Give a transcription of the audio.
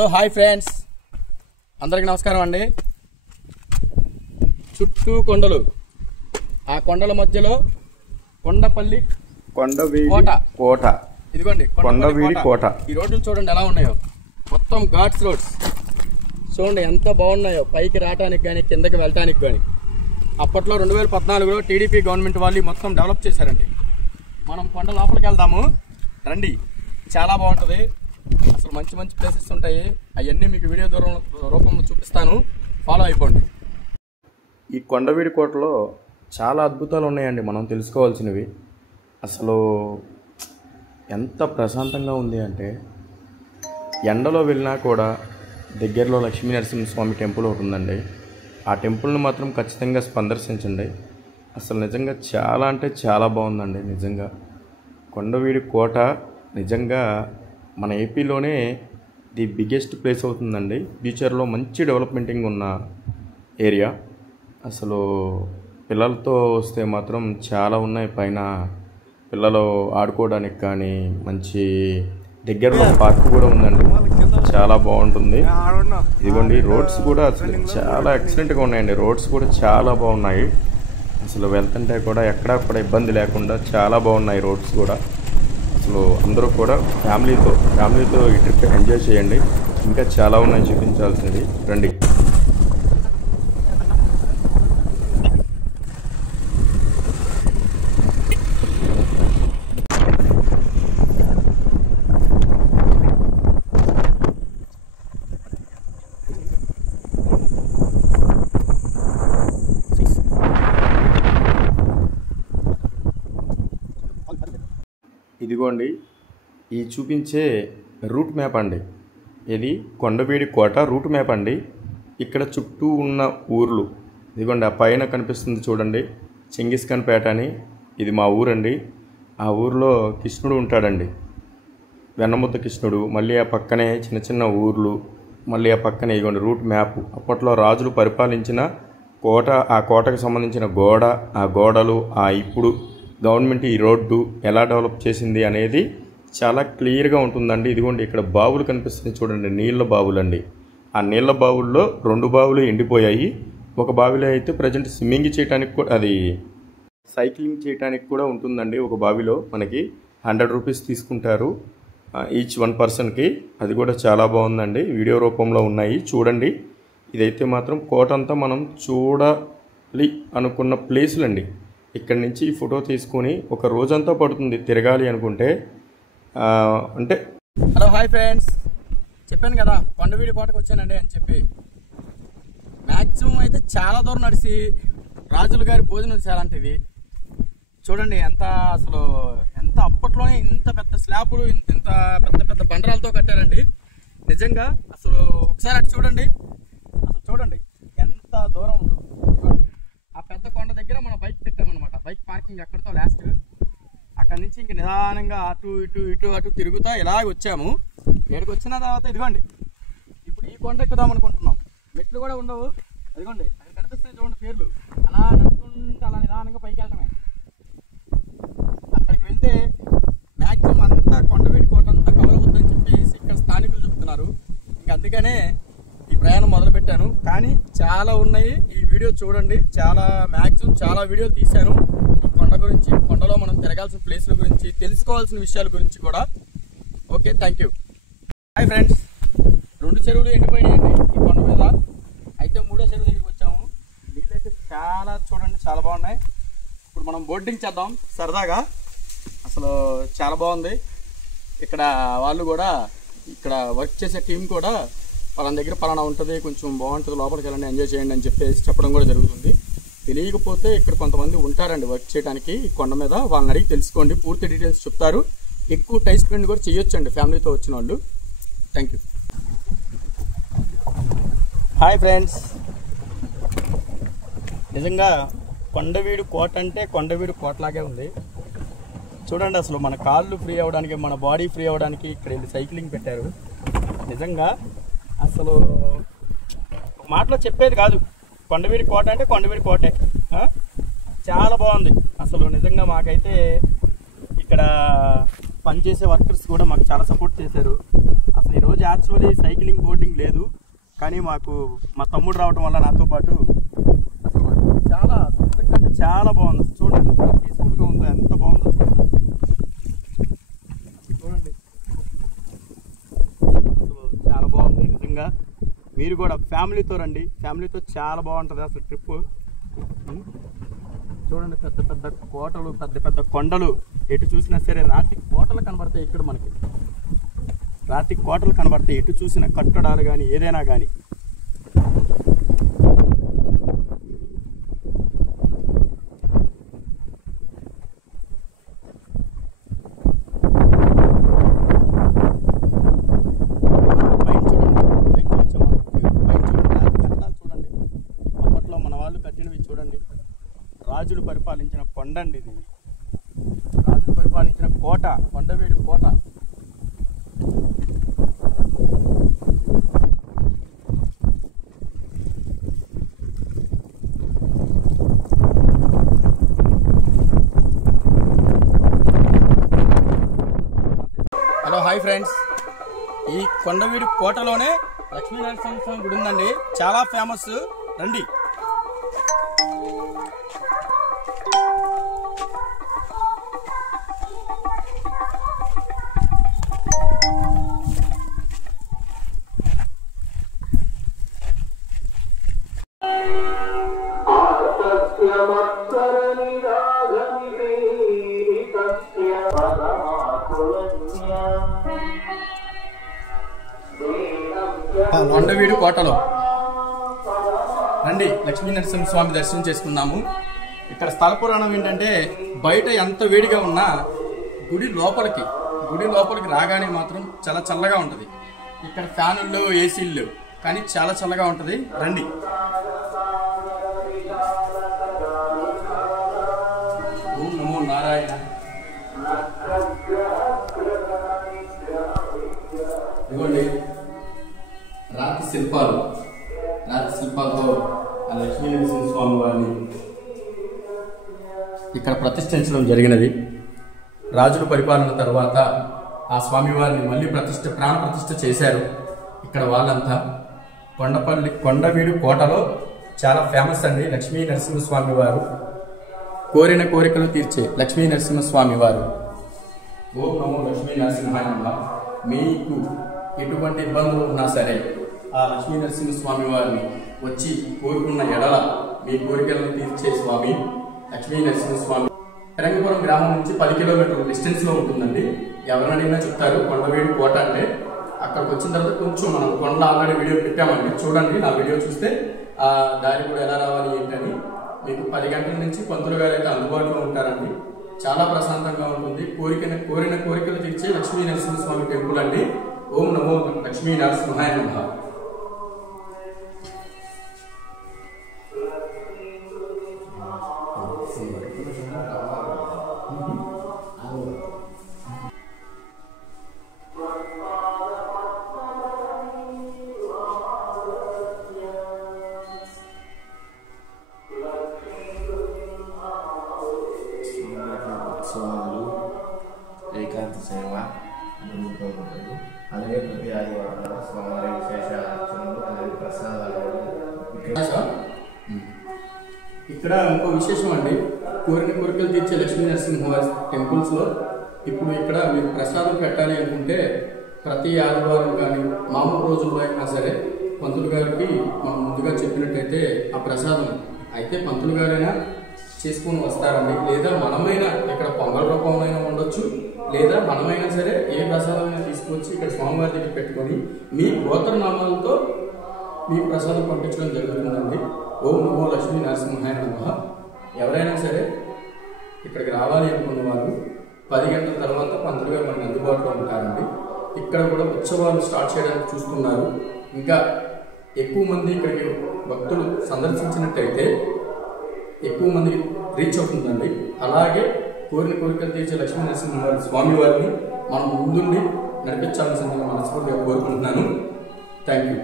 Hello hi friends, అందరికి నమస్కారం అండి. చుట్టూ కొండలు, ఆ కొండల మధ్యలో కొండపల్లి కోట. ఇదిగోండి కొండపల్లి కోట. ఈ రోడ్లు చూడండి ఎలా ఉన్నాయో, మొత్తం ఘాట్స్ రోడ్స్ చూడండి ఎంత బాగున్నాయో, పైకి రావడానికి కానీ కిందకి వెళ్ళటానికి కానీ. అప్పట్లో 2014లో టీడీపీ గవర్నమెంట్ వాళ్ళు మొత్తం డెవలప్ చేశారండి. మనం కొండ లోపలికి వెళ్దాము రండి, చాలా బాగుంటుంది. అసలు మంచి మంచి ప్లేసెస్ ఉంటాయి, అవన్నీ మీకు వీడియో రూపంలో చూపిస్తాను, ఫాలో అయిపోండి. ఈ కొండవీడి కోటలో చాలా అద్భుతాలు ఉన్నాయండి మనం తెలుసుకోవాల్సినవి. అసలు ఎంత ప్రశాంతంగా ఉంది అంటే, ఎండలో వెళ్ళినా కూడా దగ్గరలో లక్ష్మీ నరసింహస్వామి టెంపుల్ ఒకటి ఉందండి. ఆ టెంపుల్ని మాత్రం ఖచ్చితంగా సందర్శించండి. అసలు నిజంగా చాలా అంటే చాలా బాగుందండి. నిజంగా కొండవీడి కోట నిజంగా మన ఏపీలోనే ది బిగ్గెస్ట్ ప్లేస్ అవుతుందండి. ఫ్యూచర్లో మంచి డెవలప్మెంటింగ్ ఉన్న ఏరియా. అసలు పిల్లలతో వస్తే మాత్రం చాలా ఉన్నాయి. పైన పిల్లలు ఆడుకోవడానికి కానీ మంచి దగ్గరలో పార్క్ కూడా ఉందండి, చాలా బాగుంటుంది. ఇదిగోండి రోడ్స్ కూడా అసలు చాలా ఎక్సలెంట్గా ఉన్నాయండి. రోడ్స్ కూడా చాలా బాగున్నాయి. అసలు వెళ్తుంటే కూడా ఎక్కడా కూడా ఇబ్బంది లేకుండా చాలా బాగున్నాయి రోడ్స్ కూడా. అసలు అందరూ కూడా ఫ్యామిలీతో ఈ ట్రిప్ ఎంజాయ్ చేయండి. ఇంకా చాలా ఉన్నాయి చూపించాల్సినవి, రండి. ఇదిగోండి ఈ చూపించే రూట్ మ్యాప్ అండి. ఇది కొండవీడి కోట రూట్ మ్యాప్ అండి. ఇక్కడ చుట్టూ ఉన్న ఊర్లు ఇదిగోండి, ఆ పైన కనిపిస్తుంది చూడండి, చెంగిస్ ఖాన్ పేట అని. ఇది మా ఊరండి. ఆ ఊరిలో కృష్ణుడు ఉంటాడండి, వెన్నముద్ద కృష్ణుడు. మళ్ళీ ఆ పక్కనే చిన్న చిన్న ఊర్లు, మళ్ళీ ఆ పక్కనే ఇదిగోండి రూట్ మ్యాప్. అప్పట్లో రాజులు పరిపాలించిన కోట, ఆ కోటకు సంబంధించిన గోడ, ఆ గోడలు, ఆ ఇప్పుడు గవర్నమెంట్ ఈ రోడ్డు ఎలా డెవలప్ చేసింది అనేది చాలా క్లియర్గా ఉంటుందండి. ఇదిగోండి ఇక్కడ బావులు కనిపిస్తుంది చూడండి, నీళ్ళ బావులండి. ఆ నీళ్ళ బావుల్లో 2 బావులు ఎండిపోయాయి. ఒక బావిలో అయితే ప్రజెంట్ స్విమ్మింగ్ చేయడానికి కూడా, అది సైక్లింగ్ చేయడానికి కూడా ఉంటుందండి. ఒక బావిలో మనకి 100 రూపీస్ తీసుకుంటారు ఈచ్ 1 పర్సన్కి. అది కూడా చాలా బాగుందండి, వీడియో రూపంలో ఉన్నాయి చూడండి. ఇదైతే మాత్రం కోట అంతా మనం చూడాలి అనుకున్న ప్లేసులండి. ఇక్కడి నుంచి ఫోటో తీసుకొని ఒక రోజంతా పడుతుంది తిరగాలి అనుకుంటే. అంటే హలో హాయ్ ఫ్రెండ్స్, చెప్పాను కదా కొండవీడి కోటకు వచ్చానండి అని చెప్పి. మ్యాక్సిమం అయితే చాలా దూరం నడిచి రాజుల గారి భోజనశాల లాంటిది చూడండి. అసలు ఎంత అప్పట్లోనే ఇంత పెద్ద స్లాపులు, ఇంత పెద్ద పెద్ద బండరాలతో కట్టారండి. నిజంగా అసలు ఒకసారి అటు చూడండి, అసలు చూడండి ఎంత దూరం ఉందో. ఆ పెద్ద కొండ దగ్గర మనం బైక్ పెట్టామన్నమాట. బైక్ పార్కింగ్ అక్కడితో లాస్ట్. అక్కడి నుంచి ఇంక నిదానంగా అటు తిరుగుతా ఇలాగ వచ్చాము. ఇక్కడికి వచ్చిన తర్వాత ఇదిగోండి ఇప్పుడు ఈ కొండ ఎక్కుదాం అనుకుంటున్నాం. మెట్లు కూడా ఉండవు. ఇదిగోండి అక్కడ కనిపిస్తాయి చూడండి పేర్లు. అలా నడుచుకుంటే అలా నిదానంగా పైకి వెళ్ళటమే. అక్కడికి వెళ్తే మ్యాక్సిమం అంతా కొండవీడి కోట అంతా కవర్ అవుతుందని చెప్పేసి ఇక్కడ స్థానికులు చెప్తున్నారు. ఇంక అందుకనే ఈ ప్రయాణం మొదలు పెట్టాను. కానీ చాలా ఉన్నాయి, ఈ వీడియో చూడండి. మ్యాక్సిమం చాలా వీడియోలు తీశాను ఈ కొండ గురించి, కొండలో మనం తిరగాల్సిన ప్లేస్ల గురించి, తెలుసుకోవాల్సిన విషయాల గురించి కూడా. Okay, thank you. Hi friends, 2 చెరువులు ఎండిపోయినాయండి ఈ కొండ మీద. అయితే 3వ చెరువు దగ్గరికి వచ్చాము. నీళ్ళు అయితే చూడండి చాలా బాగున్నాయి. ఇప్పుడు మనం బోటింగ్ చేద్దాం సరదాగా. అసలు చాలా బాగుంది. ఇక్కడ వాళ్ళు కూడా, ఇక్కడ వర్క్ చేసే టీం కూడా పలానా దగ్గర పలానా ఉంటుంది, కొంచెం బాగుంటుంది, లోపలికి వెళ్ళండి, ఎంజాయ్ చేయండి అని చెప్పేసి చెప్పడం కూడా జరుగుతుంది. తెలియకపోతే ఇక్కడ కొంతమంది ఉంటారండి వర్క్ చేయడానికి ఈ కొండ మీద. వాళ్ళని అడిగి తెలుసుకోండి, పూర్తి డీటెయిల్స్ చెప్తారు. ఎక్కువ టైం స్పెండ్ కూడా చేయొచ్చండి ఫ్యామిలీతో వచ్చిన వాళ్ళు. Thank you. హాయ్ ఫ్రెండ్స్, నిజంగా కొండవీడి కోట అంటే కొండవీడి కోటలాగే ఉంది చూడండి. అసలు మన కాళ్ళు ఫ్రీ అవ్వడానికి, మన బాడీ ఫ్రీ అవ్వడానికి ఇక్కడ వెళ్ళి సైక్లింగ్ పెట్టారు. నిజంగా అసలు ఒక మాటలో చెప్పేది కాదు, కొండవీడి కోట అంటే కొండవీడి కోటే. చాలా బాగుంది అసలు. నిజంగా మాకైతే ఇక్కడ పనిచేసే వర్కర్స్ కూడా మాకు చాలా సపోర్ట్ చేశారు. అసలు ఈరోజు రోజు యాక్చువల్లీ సైక్లింగ్ బోర్డింగ్ లేదు, కానీ మాకు మా తమ్ముడు రావడం వల్ల నాతో పాటు చాలా సొంతంగా అంటే చాలా బాగుంది. చూడండి ఎంత పీస్ఫుల్గా ఉందో, ఎంత బాగుందో చూడండి. చాలా బాగుంది నిజంగా. మీరు కూడా ఫ్యామిలీతో రండి, ఫ్యామిలీతో చాలా బాగుంటుంది అసలు ట్రిప్. చూడండి పెద్ద పెద్ద కోటలు, పెద్ద పెద్ద కొండలు, ఎటు చూసినా సరే రాతి కోటలు కనబడతాయి. ఇక్కడ మనకి రాతి కోటలు కనబడతాయి, ఎటు చూసిన కట్టడాలు కానీ ఏదైనా కానీ. రాజులు పరిపాలించిన కొండ అండి ఇది. రాజులు పరిపాలించిన కోట, కొండవీడు కోట. హలో హాయ్ ఫ్రెండ్స్, ఈ కొండవీడు కోటలోనే లక్ష్మీనరసింహస్వామి గుడి ఉందండి, చాలా ఫేమస్. రండి. కొండవీడు కోటలో రండి, లక్ష్మీనరసింహస్వామి దర్శనం చేసుకున్నాము. ఇక్కడ స్థల పురాణం ఏంటంటే, బయట ఎంత వేడిగా ఉన్నా గుడి లోపలికి రాగానే మాత్రం చాలా చల్లగా ఉంటుంది. ఇక్కడ ఫ్యానుల్లో ఏసీలు లేవు, కానీ చాలా చల్లగా ఉంటుంది. రండి. ఓం నమో నారాయణ. ఇదిగోండి రాతి శిల్పాలతో ఆ లక్ష్మీనరసింహస్వామి వారిని ఇక్కడ ప్రతిష్ఠించడం జరిగినది. రాజుల పరిపాలన తర్వాత ఆ స్వామివారిని మళ్ళీ ప్రాణ ప్రతిష్ఠ చేశారు ఇక్కడ వాళ్ళంతా. కొండవీడు కోటలో చాలా ఫేమస్ అండి లక్ష్మీ నరసింహస్వామి వారు. కోరిన కోరికలు తీర్చే లక్ష్మీ నరసింహస్వామి వారు. ఓం నమో లక్ష్మీ నరసింహాయ నమః. మీకు ఎటువంటి ఇబ్బందులు ఉన్నా సరే ఆ లక్ష్మీ నరసింహస్వామి వారిని వచ్చి కోరుకున్న ఎడల మీ కోరికలను తీర్చే స్వామి లక్ష్మీ నరసింహస్వామి. పెరంగపురం గ్రామం నుంచి 10 కిలోమీటర్ల డిస్టెన్స్ లో ఉంటుందండి. ఎవరినైనా చెప్తారు కొండవీడు కోట అంటే. అక్కడికి వచ్చిన తర్వాత కొంచెం మనం కొండ ఆల్రెడీ వీడియో పెట్టామండి, చూడండి. నా వీడియో చూస్తే ఆ దారి కూడా ఎలా రావాలి ఏంటని. మీకు 10 గంటల నుంచి పంతులు గారు అయితే అందుబాటులో ఉంటారండి. చాలా ప్రశాంతంగా ఉంటుంది. కోరిన కోరికలు తీర్చే లక్ష్మీ నరసింహస్వామి టెంపుల్ అండి. ఓం నమో లక్ష్మీ నరసింహాయ నమః. ఉత్సవాలు, ఏకాంత సేవ జరుగుతూ ఉంటాయి. అలాగే ప్రతి ఆదివారం స్వామివారి విశేష అర్చనలు, అలాగే ప్రసాదాలు. ఇక్కడ ఇంకో విశేషం అండి, కోరిన కోరికలు తీర్చే లక్ష్మీ నరసింహ టెంపుల్స్ లో ఇప్పుడు ఇక్కడ మీరు ప్రసాదం పెట్టాలి అనుకుంటే ప్రతి ఆదివారం కానీ మామూలు రోజుల్లో అయినా సరే పంతులు గారికి మనం ముందుగా చెప్పినట్టయితే ఆ ప్రసాదం అయితే పంతులు గారైనా చేసుకుని వస్తారండి. లేదా మనమైనా ఇక్కడ పొంగల్ రూపంలో ఉండొచ్చు, లేదా మనమైనా సరే ఏ ప్రసాదమైనా తీసుకొచ్చి ఇక్కడ స్వామివారి దగ్గర పెట్టుకొని మీ గోత్రనామాలతో మీ ప్రసాదం పంపించడం జరుగుతుందండి. ఓం నమో లక్ష్మీ నరసింహాయ నమః. ఎవరైనా సరే ఇక్కడికి రావాలి అనుకున్న వాళ్ళు 10 గంటల తర్వాత పంతులు గారు మనకు అందుబాటులో ఉంటారండి. ఇక్కడ కూడా ఉత్సవాలు స్టార్ట్ చేయడానికి చూస్తున్నారు. ఇంకా ఎక్కువ మంది ఇక్కడికి భక్తులు సందర్శించినట్టయితే ఎక్కువ మంది రీచ్ అవుతుందండి. అలాగే కోరిన కోరికలు తీర్చే లక్ష్మీ నరసింహ స్వామి వారిని మనం ముందుండి నడిపించాల్సిందిగా మనస్ఫూర్తిగా కోరుకుంటున్నాను. Thank you.